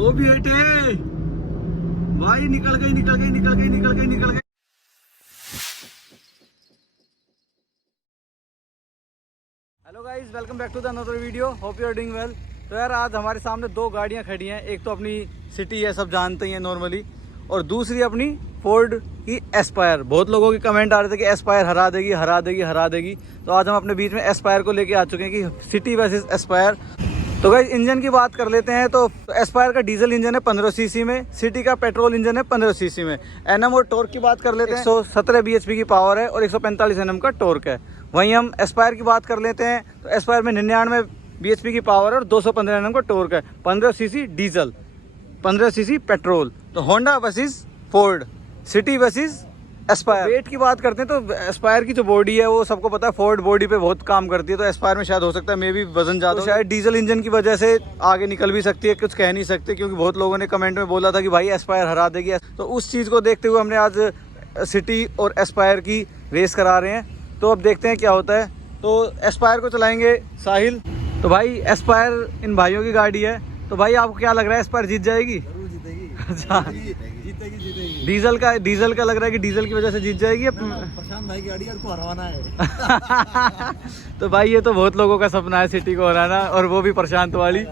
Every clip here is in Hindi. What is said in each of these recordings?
ओ भी हटे भाई, निकल गई निकल गई निकल गई निकल गई निकल गई। Hello guys, welcome back to the another video. Hope you are doing well. तो यार आज हमारे सामने दो गाड़ियां खड़ी हैं। एक तो अपनी सिटी है, सब जानते ही हैं नॉर्मली, और दूसरी अपनी फोर्ड की एस्पायर। बहुत लोगों के कमेंट आ रहे थे कि एस्पायर हरा देगी हरा देगी हरा देगी। तो आज हम अपने बीच में एस्पायर को लेके आ चुके हैं कि सिटी वर्सेस एस्पायर। तो गाइस इंजन की बात कर लेते हैं। तो एस्पायर का डीजल इंजन है 1500 सीसी में, सिटी का पेट्रोल इंजन है 1500 सीसी में। एनएम और टॉर्क की बात कर लेते हैं। 117 bhp की पावर है और 145 एनएम का टॉर्क है। वहीं हम एस्पायर की बात कर लेते हैं। तो एस्पायर में 99 bhp की पावर है और 215 एनएम का टॉर्क है। 1500 सीसी डीजल, 1500 सीसी पेट्रोल। तो Honda versus Ford, City versus Aspire. Weight की बात करते हैं तो एस्पायर की जो बॉडी है वो सबको पता है, फोर्ड बॉडी पे बहुत काम करती है। तो एस्पायर में शायद हो सकता है मे भी वजन ज़्यादा, तो शायद डीजल इंजन की वजह से आगे निकल भी सकती है, कुछ कह नहीं सकते। क्योंकि बहुत लोगों ने कमेंट में बोला था कि भाई एस्पायर हरा देगी। तो उस चीज़ को देखते हुए हमने आज सिटी और एस्पायर की रेस करा रहे हैं। तो अब देखते हैं क्या होता है। तो एस्पायर को चलाएंगे साहिल। तो भाई एस्पायर इन भाइयों की गाड़ी है। तो भाई आपको क्या लग रहा है, एस्पायर जीत जाएगी? अच्छा, डीजल का लग रहा है कि डीजल की वजह से जीत जाएगी। प्रशांत भाई की गाड़ी को हराना है। तो भाई ये तो बहुत लोगों का सपना है सिटी को हराना, और वो भी प्रशांत वाली।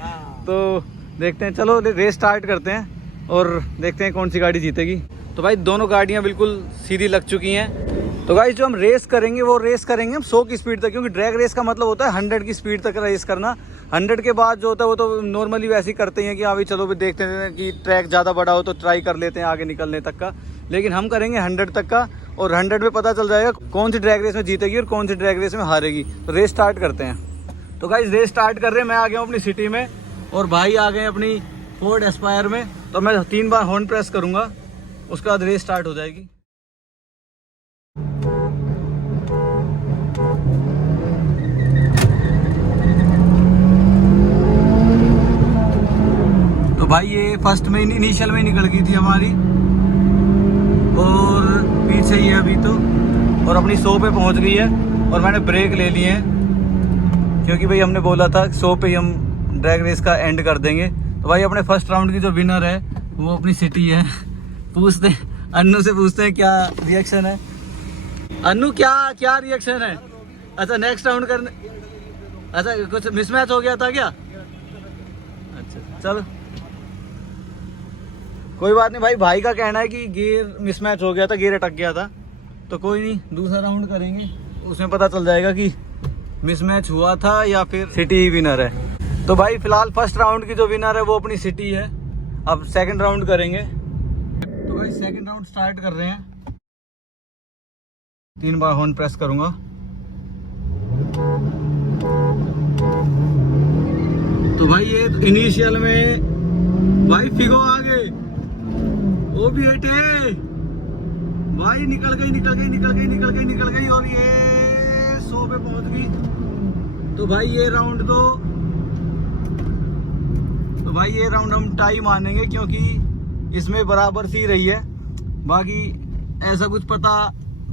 तो देखते हैं, चलो रेस स्टार्ट करते हैं और देखते हैं कौन सी गाड़ी जीतेगी। तो भाई दोनों गाड़ियां बिल्कुल सीधी लग चुकी हैं। तो गाइस जो हम रेस करेंगे वो रेस करेंगे हम 100 की स्पीड तक, क्योंकि ड्रैग रेस का मतलब होता है 100 की स्पीड तक रेस करना। 100 के बाद जो होता है वो तो नॉर्मली वैसे ही करते हैं कि हाँ भाई चलो भी देखते हैं कि ट्रैक ज़्यादा बड़ा हो तो ट्राई कर लेते हैं आगे निकलने तक का। लेकिन हम करेंगे 100 तक का, और 100 में पता चल जाएगा कौन सी ड्रैग रेस में जीतेगी और कौन सी ड्रैग रेस में हारेगी। तो रेस स्टार्ट करते हैं। तो गाइस रेस स्टार्ट कर रहे हैं। मैं आ गया हूँ अपनी सिटी में और भाई आ गए अपनी फोर्ड एस्पायर में। तो मैं 3 बार हॉर्न प्रेस करूँगा, उसके बाद रेस स्टार्ट हो जाएगी। तो भाई ये फर्स्ट में इनिशियल में निकल गई थी हमारी, और पीछे ही है अभी तो, और अपनी 100 पे पहुंच गई है। और मैंने ब्रेक ले लिए हैं क्योंकि भाई हमने बोला था 100 पे ही हम ड्रैग रेस का एंड कर देंगे। तो भाई अपने फर्स्ट राउंड की जो विनर है वो अपनी सिटी है। पूछते अन्नू से पूछते हैं क्या रिएक्शन है। अन्नू क्या रिएक्शन है? अच्छा नेक्स्ट राउंड करने, अच्छा कुछ मिसमैच हो गया था क्या? अच्छा चलो कोई बात नहीं। भाई का कहना है कि गियर मिसमैच हो गया था, गियर अटक गया था। तो कोई नहीं, दूसरा राउंड करेंगे, उसमें पता चल जाएगा कि मिसमैच हुआ था या फिर सिटी विनर है। तो भाई फिलहाल फर्स्ट राउंड की जो विनर है वो अपनी सिटी है। अब सेकंड राउंड करेंगे। तो भाई सेकंड राउंड स्टार्ट कर रहे हैं। 3 बार हॉर्न प्रेस करूंगा। तो भाई ये इनिशियल में भाई फिगो आ गए, वो भी हटे भाई, निकल गई निकल गई निकल गई निकल गई निकल गई, और ये 100 पे पहुंच गई। तो भाई ये राउंड तो भाई ये राउंड हम टाई मानेंगे, क्योंकि इसमें बराबर सी रही है। बाकी ऐसा कुछ पता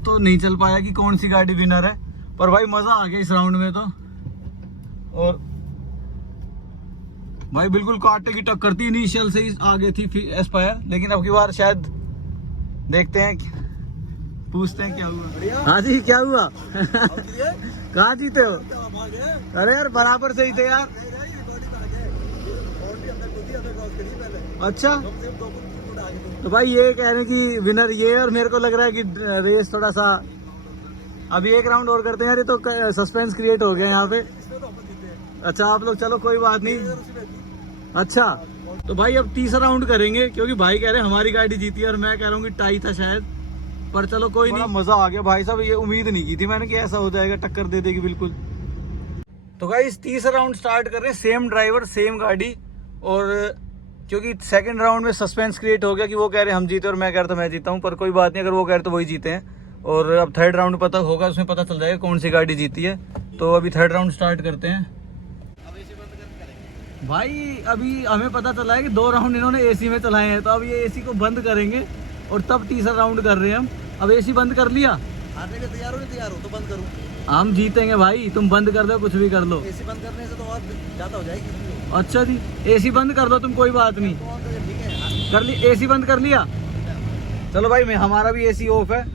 तो नहीं चल पाया कि कौन सी गाड़ी विनर है, पर भाई मजा आ गया इस राउंड में। तो और भाई बिल्कुल कांटे की टक्कर थी, इनिशियल से ही आगे थी एस्पायर। लेकिन अब की बार शायद देखते हैं, पूछते हैं क्या हुआ। हाँ जी क्या हुआ? कहाँ जीते हो? अरे यार बराबर से ही थे यार। अच्छा तो भाई ये कह रहे हैं कि विनर ये, और मेरे को लग रहा है कि रेस थोड़ा सा अभी एक राउंड और करते हैं यार। ये तो सस्पेंस क्रिएट हो गया यहाँ पे। अच्छा आप लोग, चलो कोई बात नहीं। अच्छा तो भाई अब तीसरा राउंड करेंगे, क्योंकि भाई कह रहे हैं हमारी गाड़ी जीती है और मैं कह रहा हूँ कि टाई था शायद। पर चलो कोई नहीं, मजा आ गया भाई साहब। ये उम्मीद नहीं की थी मैंने कि ऐसा हो जाएगा, टक्कर दे देगी बिल्कुल। तो गाइस तीसरा राउंड स्टार्ट कर रहे हैं। सेम ड्राइवर सेम गाड़ी, और क्योंकि सेकंड राउंड में सस्पेंस क्रिएट हो गया कि वो कह रहे हैं हम जीते और मैं कह रहा था मैं जीता हूँ। पर कोई बात नहीं, अगर वो कह रहे तो वही जीते हैं। और अब थर्ड राउंड पता होगा, उसमें पता चल जाएगा कौन सी गाड़ी जीती है। तो अभी थर्ड राउंड स्टार्ट करते हैं। भाई अभी हमें पता चला है कि 2 राउंड इन्होंने एसी में चलाए हैं। तो अब ये एसी को बंद करेंगे और तब तीसरा राउंड कर रहे हैं हम। अब एसी बंद कर लिया, हारने के तैयार हो तो बंद करूँ? हम जीतेंगे भाई, तुम बंद कर दो, कुछ भी कर लो। एसी बंद करने से तो और ज्यादा हो जाएगी। अच्छा जी एसी बंद कर दो तुम, कोई बात नहीं। कर ली, एसी बंद कर लिया। चलो भाई, मैं हमारा भी एसी ऑफ है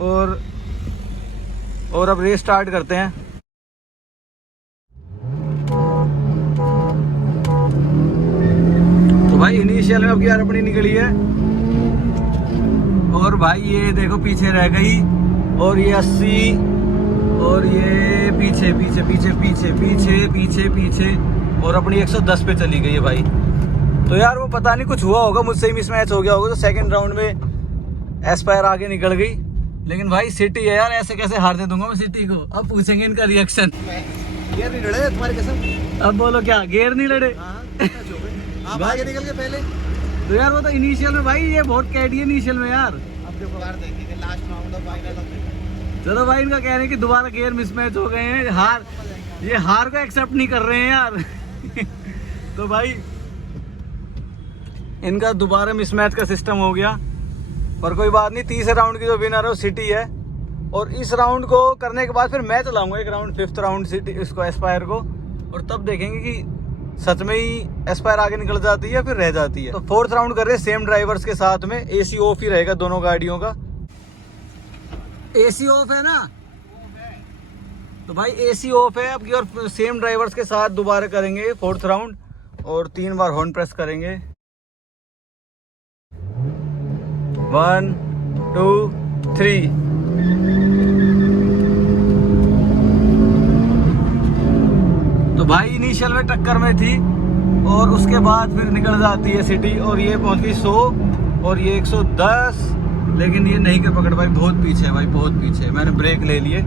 और अब रेस स्टार्ट करते हैं। तो भाई इनिशियल में अब गियर अपनी निकली है और भाई ये देखो पीछे रह गई और ये 80 और ये पीछे पीछे पीछे पीछे पीछे पीछे पीछे और अपनी 110 पे चली गई है भाई। तो यार वो पता नहीं कुछ हुआ होगा, मुझसे ही मिसमैच हो गया होगा, तो सेकंड राउंड में एस्पायर आगे निकल गई। लेकिन भाई सिटी है यार, ऐसे कैसे हार दे दूंगा मैं सिटी को। अब पूछेंगे इनका रिएक्शन। गियर नहीं लड़े तुम्हारी कसम। अब बोलो क्या गेयर नहीं लड़े? आप आगे निकल के पहले। तो यार वो तो इनिशियल में भाई, ये बहुत कैडी है इनिशियल में यार। अब देखो बार देखेंगे लास्ट राउंड ऑफ फाइनल। चलो भाई, इनका कह रहे हैं कि दोबारा गेयर मिसमैच हो गए हैं, ये हार को एक्सेप्ट नहीं कर रहे हैं यार। तो भाई इनका दोबारा मिसमैच का सिस्टम हो गया, पर कोई बात नहीं। तीसरे राउंड की जो विनर है वो सिटी है और इस राउंड को करने के बाद फिर मैं चलाऊंगा एक राउंड, 5th राउंड सिटी इसको एस्पायर को, और तब देखेंगे कि सच में ही एस्पायर आगे निकल जाती है फिर रह जाती है। तो 4th राउंड कर रहे हैं सेम ड्राइवर्स के साथ में, एसी ऑफ ही रहेगा दोनों गाड़ियों का। एसी ऑफ है ना? तो भाई एसी ऑफ है अब की, और सेम ड्राइवर्स के साथ दोबारा करेंगे 4th राउंड और 3 बार हॉर्न प्रेस करेंगे। 1 2 3। तो भाई इनिशियल में टक्कर में थी और उसके बाद फिर निकल जाती है सिटी और ये पहुंच गई 100 और ये 110, लेकिन ये नहीं कर पकड़ भाई, बहुत पीछे है भाई, बहुत पीछे है। मैंने ब्रेक ले लिए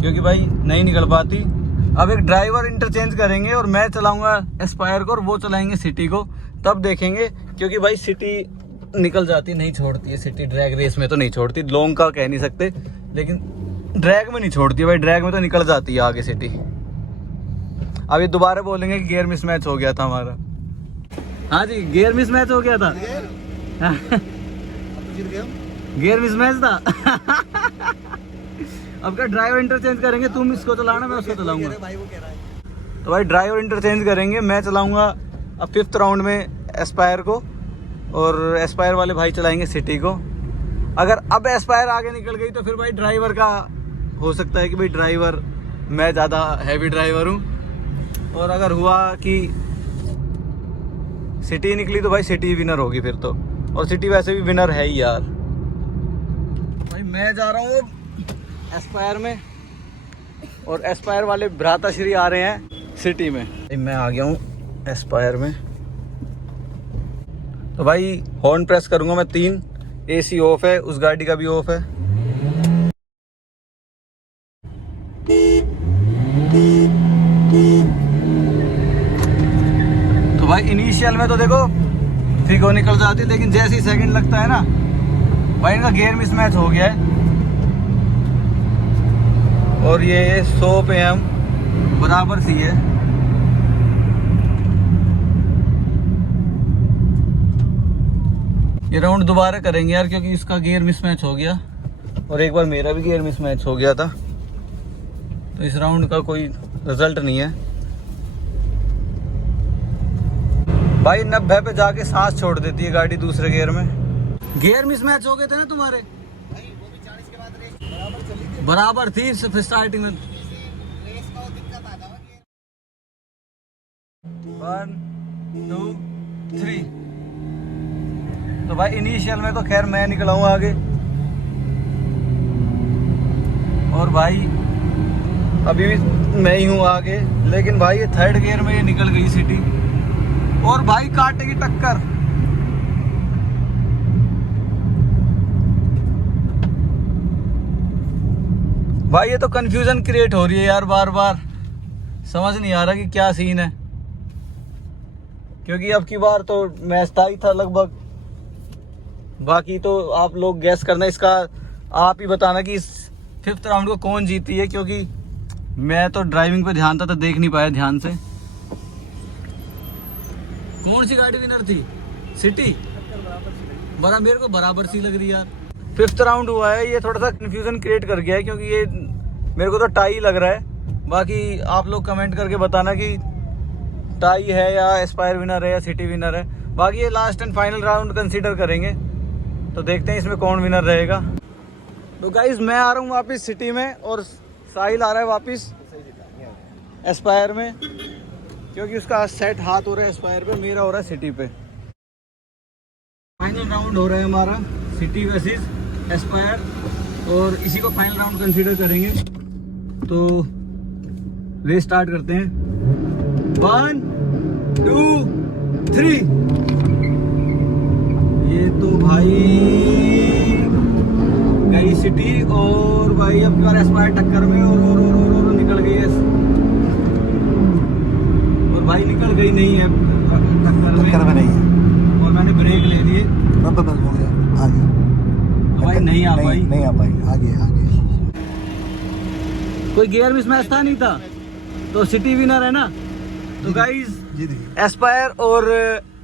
क्योंकि भाई नहीं निकल पाती। अब एक ड्राइवर इंटरचेंज करेंगे और मैं चलाऊंगा एस्पायर को और वो चलाएंगे सिटी को, तब देखेंगे। क्योंकि भाई सिटी निकल जाती, नहीं छोड़ती है सिटी, ड्रैग रेस में तो नहीं छोड़ती, लॉन्ग का कह नहीं सकते, लेकिन ड्रैग में नहीं छोड़ती भाई, ड्रैग में तो निकल जाती है आगे सिटी। अब ये दोबारा बोलेंगे कि गियर मिसमैच हो गया था हमारा। हाँ जी, गियर मिसमैच हो गया था। गियर मिसमैच था। अब क्या ड्राइवर इंटरचेंज करेंगे, तुम इसको चलाना मैं उसको चलाऊंगा। तो भाई ड्राइवर इंटरचेंज करेंगे, मैं चलाऊंगा अब 5th राउंड में एस्पायर को और एस्पायर वाले भाई चलाएंगे सिटी को। अगर अब एस्पायर आगे निकल गई तो फिर भाई ड्राइवर का हो सकता है कि भाई ड्राइवर, मैं ज़्यादा हैवी ड्राइवर हूँ, और अगर हुआ कि सिटी निकली तो भाई सिटी विनर होगी फिर तो, और सिटी वैसे भी विनर है ही यार। भाई मैं जा रहा हूँ एस्पायर में और एस्पायर वाले भ्राताश्री आ रहे हैं सिटी में। मैं आ गया हूँ एस्पायर में। तो भाई हॉर्न प्रेस करूंगा मैं 3, एसी ऑफ है, उस गाड़ी का भी ऑफ है। तो भाई इनिशियल में तो देखो फिगो निकल जाती, लेकिन जैसे ही सेकंड लगता है ना भाई इनका गियर मिसमैच हो गया है और ये 100 पे हम बराबर सी है। ये राउंड दोबारा करेंगे यार, क्योंकि इसका गियर मिसमैच हो गया और एक बार मेरा भी गियर मिसमैच हो गया था, तो इस राउंड का कोई रिजल्ट नहीं है। भाई 90 पे जाके सांस छोड़ देती है गाड़ी दूसरे गियर में। गियर मिसमैच हो गए थे ना तुम्हारे? भाई वो भी 40 के बाद रेस बराबर चली थी। बराबर थी स्टार्टिंग में। रेस का वो दिक्कत आ जावा कि 1 2 3। तो भाई इनिशियल में तो खैर मैं निकला हूँ आगे, और भाई अभी भी मैं ही हूँ आगे, लेकिन भाई ये 3rd गियर में ये निकल गई सिटी और भाई काटेगी टक्कर। भाई ये तो कंफ्यूजन क्रिएट हो रही है यार, बार बार समझ नहीं आ रहा कि क्या सीन है, क्योंकि अब की बार तो मैच था ही था लगभग। बाकी तो आप लोग गैस करना, इसका आप ही बताना कि इस 5th राउंड को कौन जीती है, क्योंकि मैं तो ड्राइविंग पे ध्यान था तो देख नहीं पाया ध्यान से। कौन सी गाड़ी विनर थी? सिटी? बड़ा मेरे को बराबर सी लग रही यार। 5th राउंड हुआ है, ये थोड़ा सा कंफ्यूजन क्रिएट कर गया है, क्योंकि ये मेरे को तो टाई लग रहा है। बाकी आप लोग कमेंट करके बताना कि टाई है या एस्पायर विनर है या सिटी विनर है। बाकी ये last and final round consider करेंगे, तो देखते हैं इसमें कौन विनर रहेगा। तो गाइज मैं आ रहा हूँ वापस सिटी में और साहिल आ रहा है वापस एस्पायर में, क्योंकि उसका सेट हाथ हो रहा है एस्पायर पे, मेरा हो रहा है सिटी पे। फाइनल राउंड हो रहा है हमारा सिटी वर्सेस एस्पायर, और इसी को फाइनल राउंड कंसीडर करेंगे। तो रेस स्टार्ट करते हैं। 1 2 3। ये तो भाई गई सिटी और भाई अब की बार एस्पायर टक्कर में और निकल गई है, और भाई निकल गई नहीं है टक्कर में नहीं है, और मैंने ब्रेक ले लिए, बस हो गया आगे। तो भाई नहीं आ पाई, नहीं आ पाई, आगे आगे। कोई गियर मिसमैच था नहीं था, तो सिटी विनर है ना। तो गाइस जीत गई एस्पायर और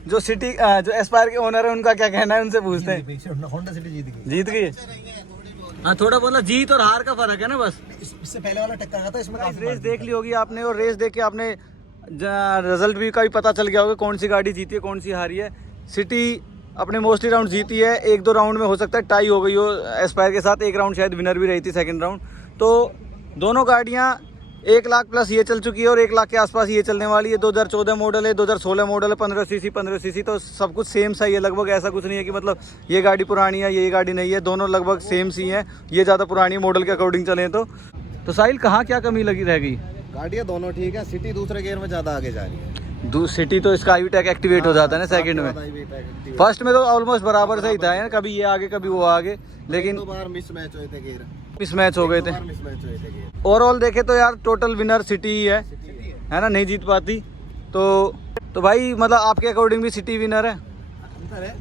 जो सिटी जो एस्पायर के ओनर है उनका क्या कहना है, उनसे पूछते हैं। होंडा सिटी जीत गई। जीत गई। हाँ थोड़ा बोला जीत और हार का फर्क है ना बस। इससे पहले वाला टक्कर का था, इसमें काफी रेस देख ली होगी आपने, और रेस देख के आपने रिजल्ट भी का भी पता चल गया होगा कौन सी गाड़ी जीती है कौन सी हारी है। सिटी अपने मोस्टली राउंड जीती है, 1-2 राउंड में हो सकता है टाई हो गई हो एस्पायर के साथ, एक राउंड शायद विनर भी रही थी सेकंड राउंड। तो दोनों गाड़ियाँ 1 लाख प्लस ये चल चुकी है और 1 लाख के आसपास ये चलने वाली है। 2014 मॉडल है, 2016 मॉडल है, 15 सीसी, तो सब कुछ सेम सा ही है लगभग। ऐसा कुछ नहीं है कि मतलब ये गाड़ी पुरानी है ये गाड़ी नहीं है, दोनों लगभग सेम सी है। ये ज़्यादा पुरानी मॉडल के अकॉर्डिंग चले तो साहिल कहाँ क्या कमी लगी रह गई? गाड़ियाँ दोनों ठीक है, सिटी दूसरे गियर में ज्यादा आगे जा रही है। सिटी तो इसका आईवी टैग एक्टिवेट हो जाता है ना सेकंड में। फर्स्ट में तो ऑलमोस्ट बराबर से ही था यार, कभी ये आगे कभी वो आगे, लेकिन 2 बार मिसमैच हुए थे गियर, मिसमैच हो गए थे। मिसमैच हुए थे गियर। ओवरऑल देखे तो यार टोटल विनर सिटी ही है ना, नहीं जीत पाती। तो भाई मतलब आपके अकॉर्डिंग भी सिटी विनर है? अंतर है,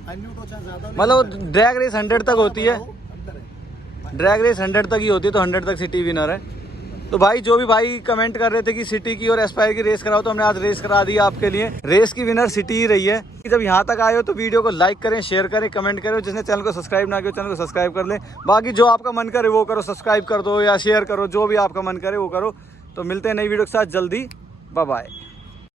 ज्यादा मतलब ड्रैग रेस 100 तक होती है, ड्रैग रेस 100 तक ही होती है, तो 100 तक सिटी विनर है। तो भाई जो भी भाई कमेंट कर रहे थे कि सिटी की और एस्पायर की रेस कराओ, तो हमने आज रेस करा दी आपके लिए। रेस की विनर सिटी ही रही है। जब यहाँ तक आए हो तो वीडियो को लाइक करें, शेयर करें, कमेंट करें। जिसने चैनल को सब्सक्राइब ना किया चैनल को सब्सक्राइब कर लें। बाकी जो आपका मन करे वो करो, सब्सक्राइब कर दो या शेयर करो, जो भी आपका मन करे वो करो। तो मिलते हैं नई वीडियो के साथ जल्दी, बाय बाय।